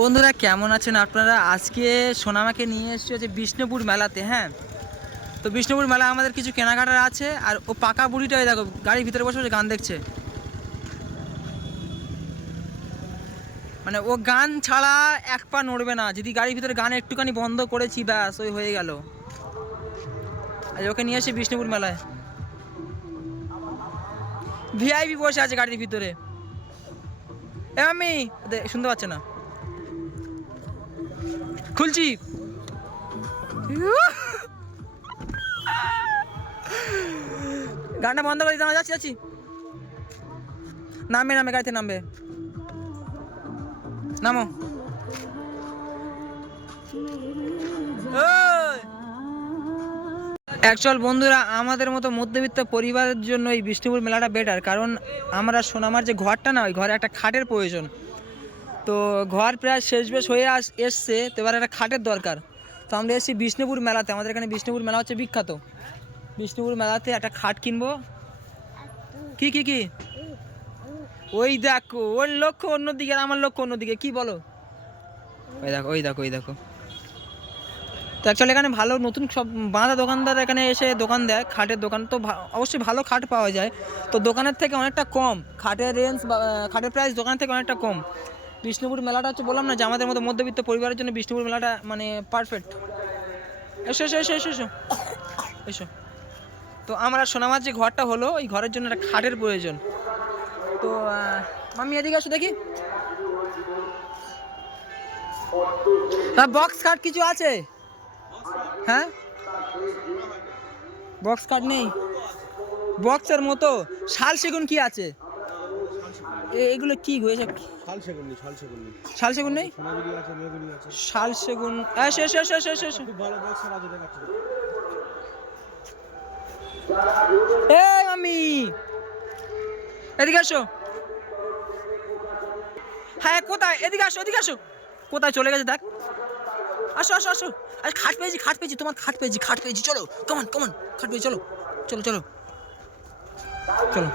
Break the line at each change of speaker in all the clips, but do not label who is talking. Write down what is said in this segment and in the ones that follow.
বন্ধুরা, কেমন আছেন আপনারা? আজকে সোনামাকে নিয়ে এসেছি হচ্ছে বিষ্ণুপুর মেলাতে হ্যাঁ? তো বিষ্ণুপুর মেলা আমাদের কিছু কেনাকাটার আছে, আর ও পাকা বুড়িটা দেখো, গাড়ির ভিতরে বসে গান দেখছে। মানে ও গান ছাড়া এক পা নড়বে না, যদি গাড়ির ভিতরে গান একটুখানি বন্ধ করেছি, ব্যাস, ওই হয়ে গেল। আর ওকে নিয়ে এসে বিষ্ণুপুর মেলায়। ভিআইপি বসে আছে গাড়ির ভিতরে। এ আমি শুনতে পাচ্ছে না? খুলছি। গানটা বন্ধ করে দিতে আমরা যাচ্ছি যাচ্ছি। নামবে নামবে, গাড়িতে নামবে। নামো। অ্যাকচুয়াল বন্ধুরা, আমাদের মতো মধ্যবিত্ত পরিবারের জন্য এই বিষ্ণুপুর মেলাটা বেটার কারণ আমরা সোনামার যে ঘরটা না, ওই ঘরে একটা খাটের প্রয়োজন। তো ঘর প্রায় শেষ বেশ হয়ে আস, এসছে, তো এবার একটা খাটের দরকার। তো আমরা এসেছি বিষ্ণুপুর মেলাতে, আমাদের এখানে বিষ্ণুপুর মেলা হচ্ছে বিখ্যাত। বিষ্ণুপুর মেলাতে একটা খাট কিনবো। কি কি কি? ওই দেখো, ওর লক্ষ্য অন্যদিকে আর আমার লক্ষ্য অন্যদিকে, কি বলো? ওই দেখো ওই দেখো ওই দেখো। তো অ্যাকচুয়ালি এখানে ভালো নতুন সব বাঁধা দোকানদার এখানে এসে দোকান দেয়, খাটের দোকান। তো অবশ্যই ভালো খাট পাওয়া যায়। তো দোকানের থেকে অনেকটা কম, খাটের রেঞ্জ খাটের প্রাইস দোকানের থেকে অনেকটা কম। বিষ্ণুপুর মেলাটা হচ্ছে বললাম না যে আমাদের মতো মধ্যবিত্ত পরিবারের জন্য বিষ্ণুপুর মেলাটা মানে পারফেক্ট এসো এসো এসো এসো এসো। এসো। তো আমরা সোনামার যে ঘরটা হলো, ওই ঘরের জন্য একটা খাটের প্রয়োজন। তো মাম্মি, এদিকে আসো দেখি। বক্স খাট কিছু আছে? হ্যাঁ? বক্স কাট নেই। বক্সের মতো। শাল সেগুন কি আছে? এগুলো কি কি?
শাল সেগুন নেই শাল সেগুন নেই।
শাল সেগুন নেই?
আছে আছে।
শাল সেগুন এসো এসো এসো এসো এসো এসো
খুব ভালো বক্স আছে দেখাচ্ছি।
এ মামি এদিকে আসো। হ্যাঁ কোথায়? এদিকে আসো এদিকে আসো। কোথায় চলে গেছে দেখ। আসো আসো আসো। আরে খাট পেয়েছি খাট পেয়েছি তোমার খাট পেয়েছি খাট পেয়েছি। চলো কমন কমন খাট পেয়েছি চলো চলো চলো। চলো।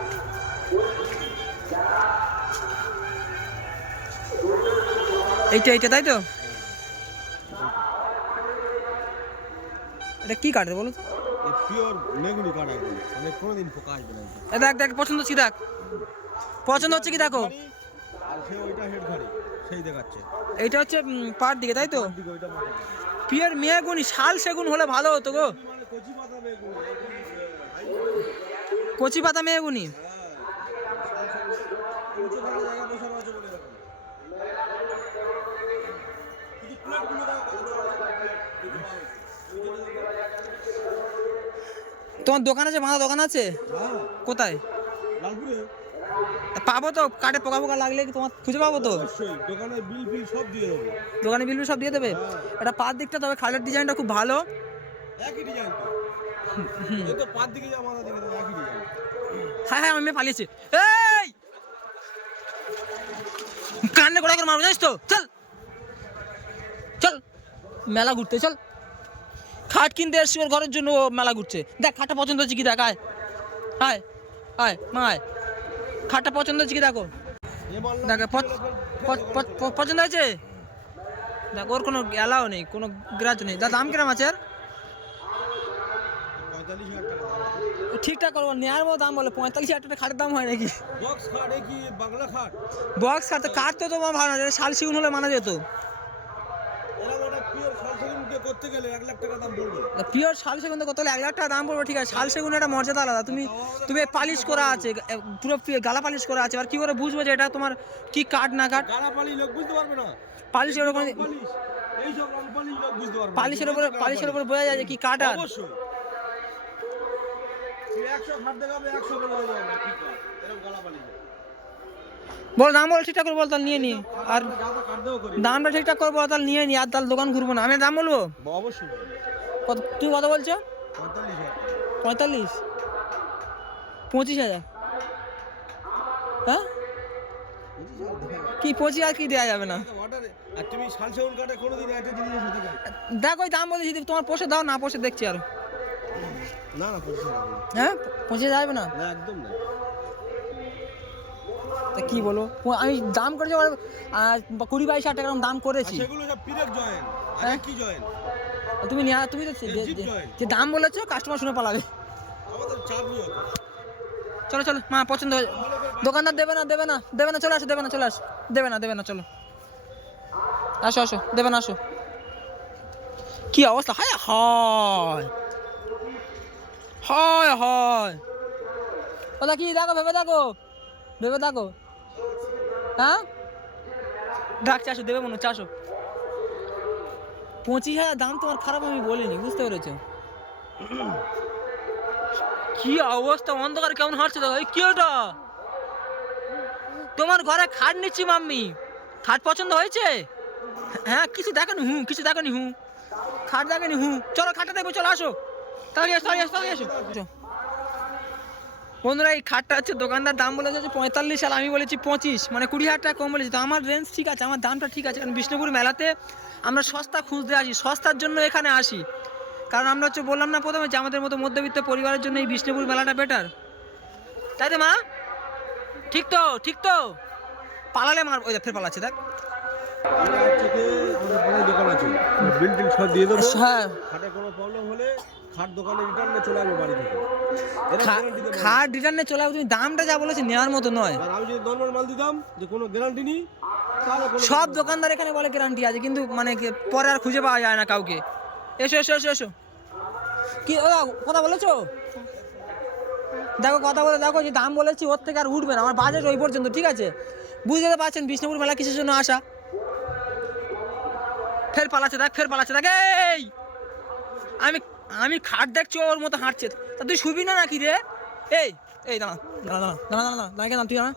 এইটা এইটা তাই তো? এটা কি কাঠের বলো তো?
পিওর মেগুড়ি কাঠ একদম। মানে কোনোদিন পোকা আসবে না।
এ দেখ দেখ পছন্দ হচ্ছে দেখ? পছন্দ হচ্ছে কি দেখো?
আর সে ওইটা হেড সেই দেখাচ্ছে।
এইটা হচ্ছে পার দিকে তাই তো? পিয়ার মেয়েগুনি শাল সেগুন হলে ভালো হতো গো।
মানে কচি পাতা বেগুন
কচি পাতা মেয়েগুনি
উঁচু ভালো জায়গা বসানো আছে বলে দেখো কিন্তু প্লেটগুলো দেখো কত বড় বড় plate, দেখতে পাওয়া হয়েছে।
তোমার দোকান আছে? বাঁধা দোকান আছে?
হ্যাঁ।
কোথায়? পাবো তো কাঠে পোকা পোকা লাগলে কি তোমার খুঁজে পাবো তো?
দোকানে বিল সব দিয়ে দেবো।
দোকানে বিল বিল সব দিয়ে দেবে? এটা পার দিকটা তবে খালের ডিজাইনটা খুব ভালো।
একই ডিজাইন তো। এই দিকে যা মাথা দিকে একই ডিজাইন।
হ্যাঁ হ্যাঁ আমি পালিয়েছি। এই! কান্নে গোড়া করে মারবো জানিস তো? চল। চল। মেলা ঘুরতে চল। খাট কিনতে এসছি ওর ঘরের জন্য মেলা ঘুরছে। দেখ খাটটা পছন্দ হচ্ছে কি? দেখ আয়। আয় আয় মা আয়। খাটটা পছন্দ হচ্ছে কি? দেখো। দেখ পছন্দ হয়েছে? দেখ ওর কোনো এলাও নেই কোনো গ্রাজ নেই। দা দাম কিরম আছে আর ঠিকঠাক করব নেওয়ার মতো দাম বলে। পঁয়তাল্লিশ হাজার টাকা খাটের দাম হয় নাকি?
বক্স খাট এ কি বাংলা খাট?
বক্স খাট তো কাঠ তো তোমার ভালো না শাল সিগুন হলে মানা যেত।
পিওর শাল সেগুন করতে গেলে এক লাখ টাকা দাম পড়বে।
ঠিক আছে। শাল সেগুন একটা মর্যাদা আলাদা। তুমি তুমি পালিশ করা আছে পুরো গালা পালিশ করা আছে। এবার কি করে বুঝব যে এটা তোমার কি কাঠ না কাঠ
গাড়া পালি লোক বুঝতে পারবে না।
পালিশের
পালিশ পালিশ না।
পালিশের উপরে পালিশের উপরে বোঝা যায় যে কি কাঠ আর।
একশো খাট দেখাবে একশো বলে দেবো এরকম গালা পালিশ।
বল দাম বল ঠিকঠাক করে বল তাহলে নিয়ে নি। আর
করি
দামটা ঠিকঠাক করব তাহলে নিয়ে নি আর তাহলে দোকান ঘুরবো না। আমি দাম বলব?
অবশ্যই।
কত তুমি কত বলছো?
পঁয়তাল্লিশ
পঁচিশ হাজার? হ্যাঁ? কি পঁচিশ আর কি দেওয়া যাবে না? দেখো ওই দাম বলছি যদি তোমার পোষে দাও না পোষে দেখছি আর।
না না পঁচিশ
হ্যাঁ? পৌঁছে যাবে না?
না একদম না।
তা কি বলো? আমি দাম করেছি কুড়ি বাইশ হাজার টাকা এরকম দাম করেছি।
সেগুলো সব পিরেক জয়েন
হ্যাঁ?
কি জয়েন
তুমি নিয়ে তুমি তো যে- দাম বলেছ কাস্টমার শুনে পালাবে। চলো চলো মা পছন্দ হয়ে দোকানদার দেবে না দেবে না দেবে না চলে আসো দেবে না চলে আসো। দেবে না দেবে না চলো। আসো আসো দেবে না আসো। কি অবস্থা? হায় হয়। হয় হয়। ওটা কি দেখো ভেবে দেখো। ভেবে দেখো। হ্যাঁ? ডাকছে আসো দেবে মনে হচ্ছে পঁচিশ হাজার দাম তোমার খারাপ আমি বলিনি, বুঝতে পেরেছ? কি অবস্থা, অন্ধকার কেমন হাঁটছে এই কি ওটা? তোমার ঘরে খাট নিচ্ছি মাম্মি। খাট পছন্দ হয়েছে? হ্যাঁ কিছু দেখেনি, হুঁ, কিছু দেখেনি, হুঁ। খাট দেখেনি, হুঁ। চলো, খাটটা দেখব, চলো, আসো। তাড়াতাড়ি আসো তাড়াতাড়ি আসো তাড়াতাড়ি আসো। বন্ধুরা এই খাটটা হচ্ছে দোকানদার দাম বলেছে হচ্ছে পঁয়তাল্লিশ সাল আমি বলেছি পঁচিশ। মানে কুড়ি হাজার টাকা কম বলেছি। তো আমার রেঞ্জ ঠিক আছে আমার দামটা ঠিক আছে। কারণ বিষ্ণুপুর মেলাতে আমরা সস্তা খুঁজতে আসি সস্তার জন্য এখানে আসি। কারণ আমরা হচ্ছে বললাম না প্রথমে যে আমাদের মতো মধ্যবিত্ত পরিবারের জন্য এই বিষ্ণুপুর মেলাটা বেটার তাই তো মা? ঠিক তো ঠিক তো। পালালে মার ওই ফের পালাচ্ছে দেখ। হ্যাঁ।
কোনো প্রবলেম হলে খাট দোকানে রিটার্নে চলে আসবে বাড়ি থেকে।
খাট রিটার্নে চলে আসবে তুমি দামটা যা বলেছে নেওয়ার মতো নয়।
আর আমি যদি নর্মাল মাল দিতাম যে কোনো গ্যারান্টি নেই
সব দোকানদার এখানে বলে গ্যারান্টি আছে কিন্তু মানে পরে আর খুঁজে পাওয়া যায় না কাউকে। এসো এসো এসো এসো। কি কথা বলেছ? দেখো কথা বলে দেখো যে দাম বলেছি ওর থেকে আর উঠবে না আমার বাজেট ওই পর্যন্ত ঠিক আছে? বুঝতে তো পারছেন বিষ্ণুপুর মেলা কিসের জন্য আসা? ফের পালাচ্ছে দেখ ফের পালাচ্ছে দেখ এই! আমি আমি খাট দেখছি ওর মতো হাঁটছে তা তুই শুবি না নাকি রে এই এই দাঁড়া দাঁড়া দাঁড়া দাঁড়া দাঁড়া দাঁড়া দাঁড়া তুই দাঁড়া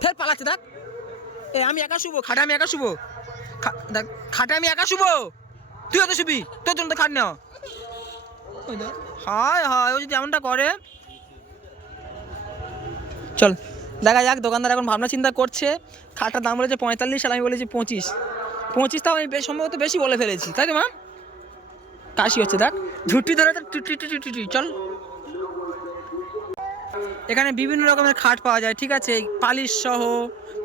ফের পালাচ্ছে দেখ এ আমি একা শুবো খাটে আমি একা শুবো দেখ খাটে আমি একা শুবো তুই তো শুবি তোর জন্য তো খাট নেওয়া হায় হায় ও যদি এমনটা করে চল দেখা যাক দোকানদার এখন ভাবনা চিন্তা করছে খাটটার দাম বলেছে পঁয়তাল্লিশ আর আমি বলেছি পঁচিশ পঁচিশ তাও আমি বেশ সম্ভবত বেশি বলে ফেলেছি তাই তো মা কাশি হচ্ছে দেখ। ঝুটি ধরে চল। এখানে বিভিন্ন রকমের খাট পাওয়া যায় ঠিক আছে? পালিশ সহ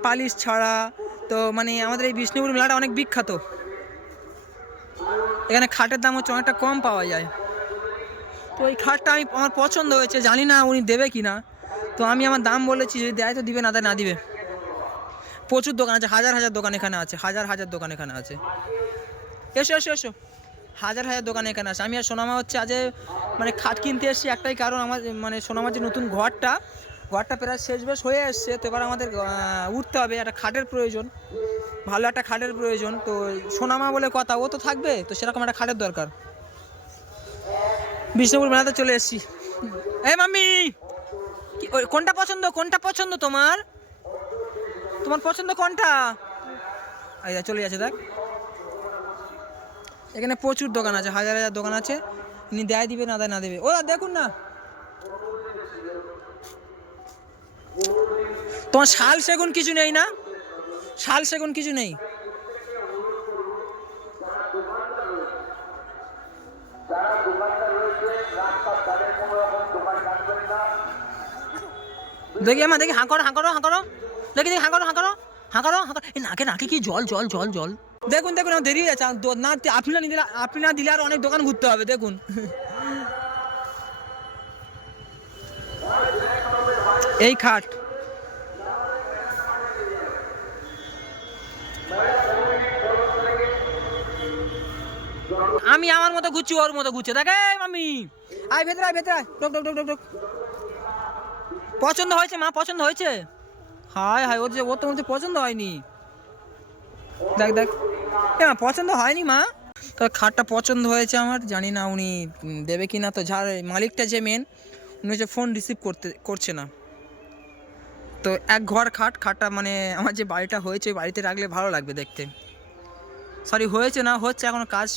পালিশ ছাড়া তো মানে আমাদের এই বিষ্ণুপুর মেলাটা অনেক বিখ্যাত। এখানে খাটের দাম হচ্ছে অনেকটা কম পাওয়া যায়। তো এই খাটটা আমি আমার পছন্দ হয়েছে জানি না উনি দেবে কি না। তো আমি আমার দাম বলেছি যদি দেয় তো দিবে না দেয় না দিবে। প্রচুর দোকান আছে হাজার হাজার দোকান এখানে আছে হাজার হাজার দোকান এখানে আছে। এসো এসো এসো। হাজার হাজার দোকান এখানে আসে। আমি আর সোনামা হচ্ছে আজ মানে খাট কিনতে এসেছি একটাই কারণ আমার মানে সোনামার যে নতুন ঘরটা ঘরটা প্রায় শেষ বেশ হয়ে এসছে তো এবার আমাদের উঠতে হবে একটা খাটের প্রয়োজন ভালো একটা খাটের প্রয়োজন তো সোনামা বলে কথা ও তো থাকবে তো সেরকম একটা খাটের দরকার। বিষ্ণুপুর মেলাতে চলে এসেছি। এই মাম্মি! কোনটা পছন্দ কোনটা পছন্দ তোমার? তোমার পছন্দ কোনটা? দেখ, চলে যাচ্ছে দেখ। এখানে প্রচুর দোকান আছে, হাজার হাজার দোকান আছে। ইনি দেয় দিবে, না দেয় না দেবে। ও দেখুন না। তোমার শাল সেগুন কিছু নেই না? শাল সেগুন কিছু নেই? দেখি আমার দেখি, হাঁ করো হাঁ করো হাঁ করো। দেখি দেখি হাঁ করো। হাঁ করো হাঁ করো এই নাকে নাকে কি জল জল জল জল? দেখুন দেখুন, আমার দেরি যাচ্ছে না আপনি না দিলে আপনি না দিলে আর অনেক দোকান ঘুরতে হবে, দেখুন। এই খাট। আমি আমার মতো ঘুরছি, ওর মতো ঘুরছে। দেখে মামি আয়, ভেতরে আয় ভেতরে আয়। ঢোক ঢোক ঢোক ঢোক। পছন্দ হয়েছে, মা, পছন্দ হয়েছে? হায় হায়, ওর যে, ওর তো মধ্যে পছন্দ হয়নি। দেখ দেখ। মা, পছন্দ হয়নি মা? তো খাটটা পছন্দ হয়েছে আমার, জানি না উনি দেবে কি না তো যার মালিকটা যে মেন উনি হচ্ছে ফোন রিসিভ করতে, করছে না। তো এক ঘর খাট, খাটটা মানে আমার যে বাড়িটা হয়েছে, ওই বাড়িতে রাখলে ভালো লাগবে দেখতে। সরি হয়েছে না, হচ্ছে, এখনও কাজ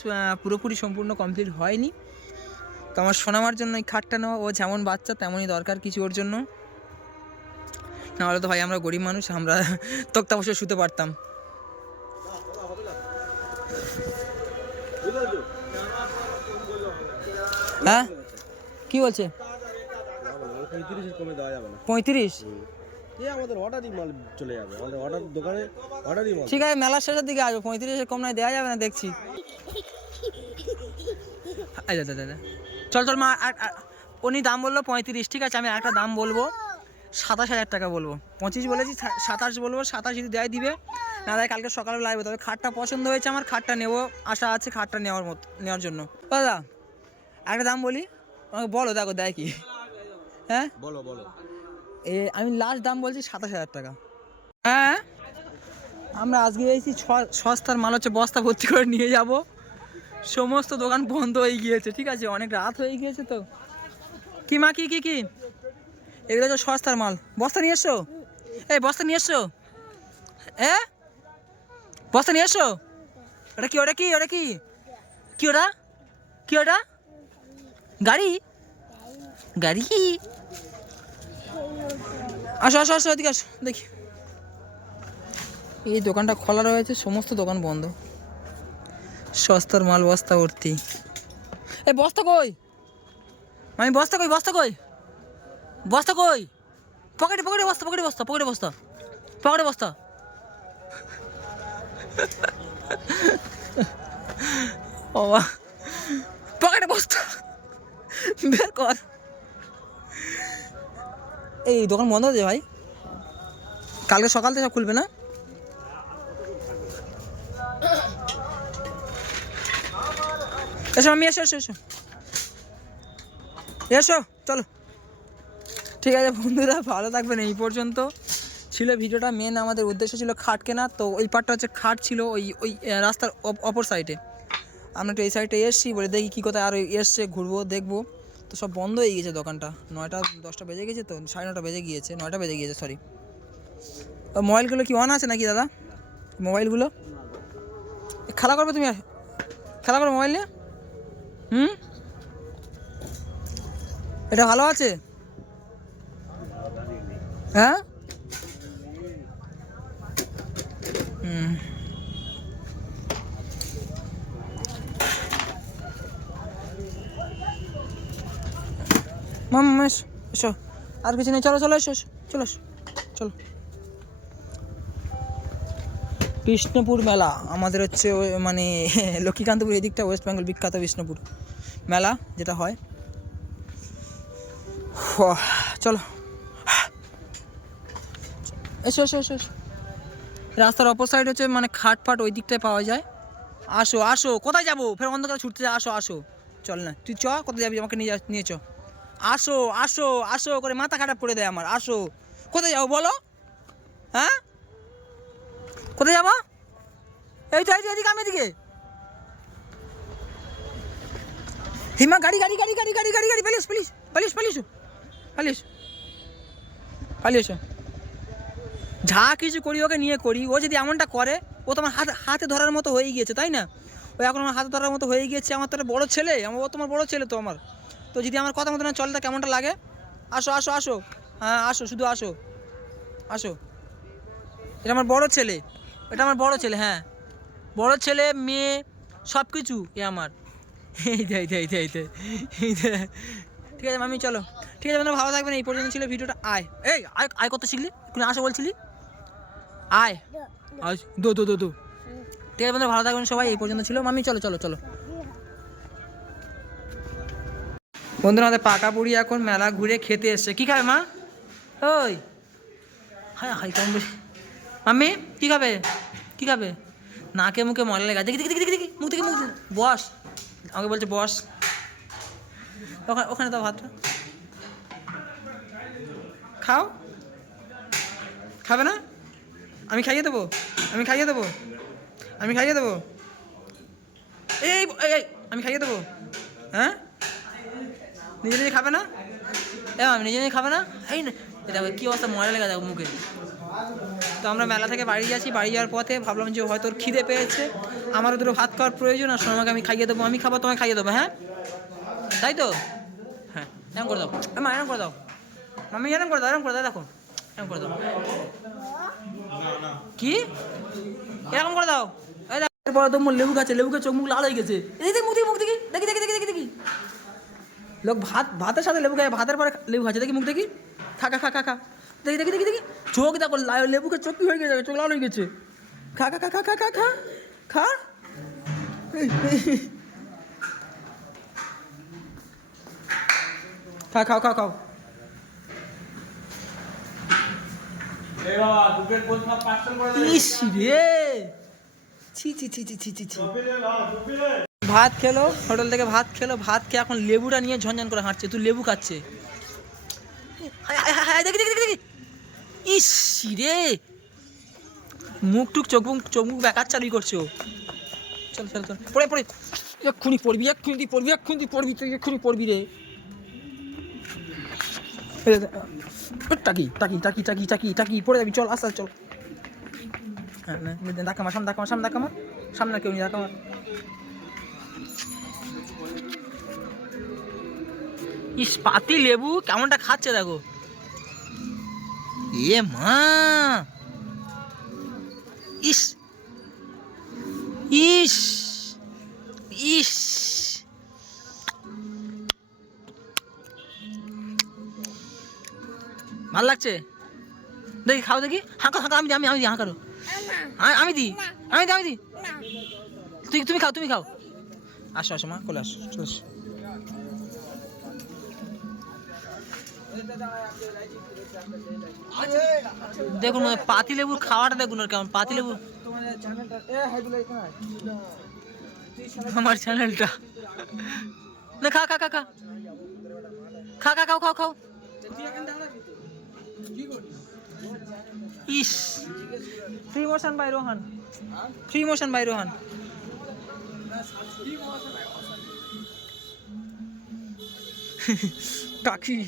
পুরোপুরি সম্পূর্ণ কমপ্লিট হয়নি। তো আমার সোনামার জন্য এই খাটটা নেওয়া, ও যেমন বাচ্চা, তেমনই দরকার কিছু ওর জন্য। নাহলে তো ভাই আমরা গরিব মানুষ আমরা তক্তা বসে শুতে পারতাম। হ্যাঁ? কি বলছে? পঁয়ত্রিশ? ঠিক আছে মেলার শেষের দিকে আসব পঁয়ত্রিশের কম নয় দেওয়া যাবে না দেখছি। যা। চল চল মা উনি দাম বলল পঁয়ত্রিশ ঠিক আছে আমি একটা দাম বলব। সাতাশ হাজার টাকা বলব। পঁচিশ বলেছি সাতাশ বলব সাতাশ যদি দেয় দিবে না দেয় কালকে সকালে লাগবে তবে খাটটা পছন্দ হয়েছে আমার খাটটা নেব আশা আছে খাটটা নেওয়ার মতো নেওয়ার জন্য। দাদা একটা দাম বলি? আমাকে বলো দেখো দেয় কি। হ্যাঁ?
বলো বলো।
এ আমি লাস্ট দাম বলছি সাতাশ হাজার টাকা। হ্যাঁ? আমরা আজকে এসেছি ছ- সস্তার মাল হচ্ছে বস্তা ভর্তি করে নিয়ে যাব। সমস্ত দোকান বন্ধ হয়ে গিয়েছে ঠিক আছে? অনেক রাত হয়ে গিয়েছে তো। কি মা কি কি কি? এগুলো হচ্ছে সস্তার মাল। বস্তা নিয়ে এসছো এই, বস্তা নিয়ে এসছো এ? বস্তা নিয়ে এসছো ওটা কি ওটা কি ওটা কি? কি ওটা? কি ওটা? গাড়ি? গাড়ি? কি আসো আসো আসো এদিকে আসো, দেখি। এই দোকানটা খোলা রয়েছে, সমস্ত দোকান বন্ধ। সস্তার মাল, বস্তা ভর্তি। এই বস্তা কই? আমি বস্তা কই বস্তা কই? বস্তা কই? পকেটে পকেটে বস্তা পকেটে বস্তা পকেটে বস্তা পকেটে বস্তা। বাবা, পকেটে বস্তা। বের কর। এই দোকান বন্ধ আছে ভাই। কালকে সকাল থেকে সব খুলবে না? এসো আমি এসো এসো এসো। এসো, চলো। ঠিক আছে, বন্ধুরা, ভালো থাকবেন। এই পর্যন্ত ছিল ভিডিওটা। মেন আমাদের উদ্দেশ্য ছিল খাট কেনা। তো ওই পার্টটা হচ্ছে খাট ছিল ওই ওই রাস্তার অপ- অপর সাইডে আমরা একটু এই সাইডে এসছি, বলে দেখি কী কোথায় আর এসছে, ঘুরবো, দেখব। তো সব বন্ধ হয়ে গেছে দোকানটা। নয়টা, দশটা বেজে গেছে তো, সাড়ে নটা বেজে গিয়েছে, নয়টা বেজে গিয়েছে সরি মোবাইলগুলো কি অন আছে নাকি, দাদা? মোবাইলগুলো খেলা করবে তুমি? খেলা করো মোবাইল নিয়ে? হুম? এটা ভালো আছে? হ্যাঁ? হুম। মাম এসো আর কিছু নেই, চলো চলো, এসো চলো চলো। বিষ্ণুপুর মেলা, আমাদের হচ্ছে মানে লক্ষ্মীকান্তপুর এদিকটা ওয়েস্ট বেঙ্গল বিখ্যাত বিষ্ণুপুর মেলা, যেটা হয়। চলো। এসো এসো এসো রাস্তার অপর সাইড হচ্ছে মানে খাট ফাট ওই দিকটায় পাওয়া যায়। আসো আসো, কোথায় যাব? ফের অন্ধকার ছুটতে আসো আসো। চল না, তুই চ, কোথায় যাবি? আমাকে নিয়ে যা, নিয়ে চ। আসো আসো আসো, করে মাথা খারাপ করে দেয় আমার, আসো। কোথায় যাব বলো? হ্যাঁ? কোথায় যাব? এই তো, এই এদিকে আমি এদিকে। হিমা, গাড়ি গাড়ি গাড়ি গাড়ি গাড়ি গাড়ি গাড়ি পালিস পালিস পালিস পালিস পালিস পালিয়েছ যা কিছু করি ওকে নিয়ে করি। ও যদি এমনটা করে ও তোমার হাতে হাতে ধরার মতো হয়ে গিয়েছে তাই না? ও এখন আমার হাতে ধরার মতো হয়ে গিয়েছে আমার তো বড়ো ছেলে আমার ও তোমার বড়ো ছেলে তো আমার। তো যদি আমার কথা মতো না চলে তা কেমনটা লাগে? আসো আসো আসো। হ্যাঁ আসো শুধু আসো। আসো। এটা আমার বড় ছেলে। এটা আমার বড় ছেলে হ্যাঁ। বড় ছেলে মেয়ে সব কিছু এ আমার। ঠিক আছে মামি চলো। ঠিক আছে বন্ধুরা, ভালো থাকবেন এই পর্যন্ত ছিল ভিডিওটা। আয়। এই আয় আয় কত শিখলি? কোনো আসো বলছিলি। আয়। দো দো দো ঠিক আছে ভালো থাকবেন সবাই, এই পর্যন্ত ছিল। মামি চলো চলো চলো। বন্ধুরা, আমাদের পাকা বুড়ি এখন মেলা ঘুরে খেতে এসছে। কি খাবে মা? ওই। হাই হাই কম বেশি। মাম্মি, কি খাবে? কি খাবে? নাকে মুখে ময়লা লেগে। দেখি দেখি দেখি দেখি, মুখ থেকে মুখ বস। আমাকে বলছে বস। ওখানে ওখানে তো ভাতটা। খাও। খাবে না? আমি খাইয়ে দেবো, আমি খাইয়ে দেবো, আমি খাইয়ে দেবো। এই আমি খাইয়ে দেবো। হ্যাঁ? নিজে নিজে খাবে না? এ, আমি নিজে নিজে খাবে না? এই না এটা কী অবস্থা, ময়লা লেগে দেখো মুখে। তো আমরা মেলা থেকে বাড়ি যাচ্ছি, বাড়ি যাওয়ার পথে ভাবলাম যে হয়তো ওর খিদে পেয়েছে। আমারও দুটো ভাত খাওয়ার প্রয়োজন, আর সোনামাকে আমি খাইয়ে দেবো, আমি খাব, তোমায় খাইয়ে দেবো হ্যাঁ? তাই তো? হ্যাঁ এরকম করে দাও। মা এরকম করে দাও। মামি এরকম করে দাও এরকম করে দাও, দেখো। এরকম করে দাও। কি? এরকম করে দাও। এই দেখো, এরপরে তো মোর লেবু গাছে লেবু গাছ চোখ মুখ লাল হয়ে গেছে। এই দেখি মুখ দেখি মুখ দেখি দেখি দেখি দেখি দেখি দেখি। লোক ভাত ভাতের সাথে লেবু খায় ভাতের পরে লেবু খাচ্ছে। দেখি মুখ দেখি। খা খা খা খা খা। দেখি দেখি দেখি দেখি। চোখ দেখো লেবুকে চোখ কি হয়ে গেছে? চোখ লাল হয়ে গেছে। খা খা খা খা খা খা খা। খা। খা খাও খাও খাও
এই বাবা দুপের কোন সব পার্সেল করে দেবে
ইস রে ছি ছি ছি ছি ছি ছি ছি ভাত খেলো হোটেল থেকে ভাত খেলো ভাত খেয়ে এখন লেবুটা নিয়ে ঝনঝন করে হাঁটছে। তুই লেবু খাচ্ছে। দেখি দেখি দেখি দেখি। ইস রে। মুখ টুক চোখ মুখ চোখ মুখ বেকার চালুই করছে চল চল চল। পড়ে পড়ে। এক্ষুনি পড়বি এক্ষুনি তুই পড়বি এক্ষুনি তুই পড়বি তুই এক্ষুনি পড়বি রে। টাকি টাকি টাকি টাকি টাকি টাকি, পড়ে যাবি, চল, আস্তে চল। হ্যাঁ আমার সামনে আমার সামনে দেখা আমার সামনে কেউ নেই আমার ইস, পাতি লেবু, কেমনটা খাচ্ছে, দেখো। এ মা। ইস ইস ইস। ভালো লাগছে? দেখি খাও দেখি। হাঁকা হাঁকা আমি আমি আমি দিই হাঁকারো আমি দিই আমি দিই আমি দিই তুই তুমি খাও তুমি খাও। আসো আসো মা কোলে আসো চলে আসো। দেখুন পাতি লেবুর খাওয়াটা দেখুন আর কেমন পাতি লেবু আমার চ্যানেলটা। না খা খা খা খা। খা খা খাও খাও খাও। ইস। Free motion by Rohan free motion by Rohan টাকি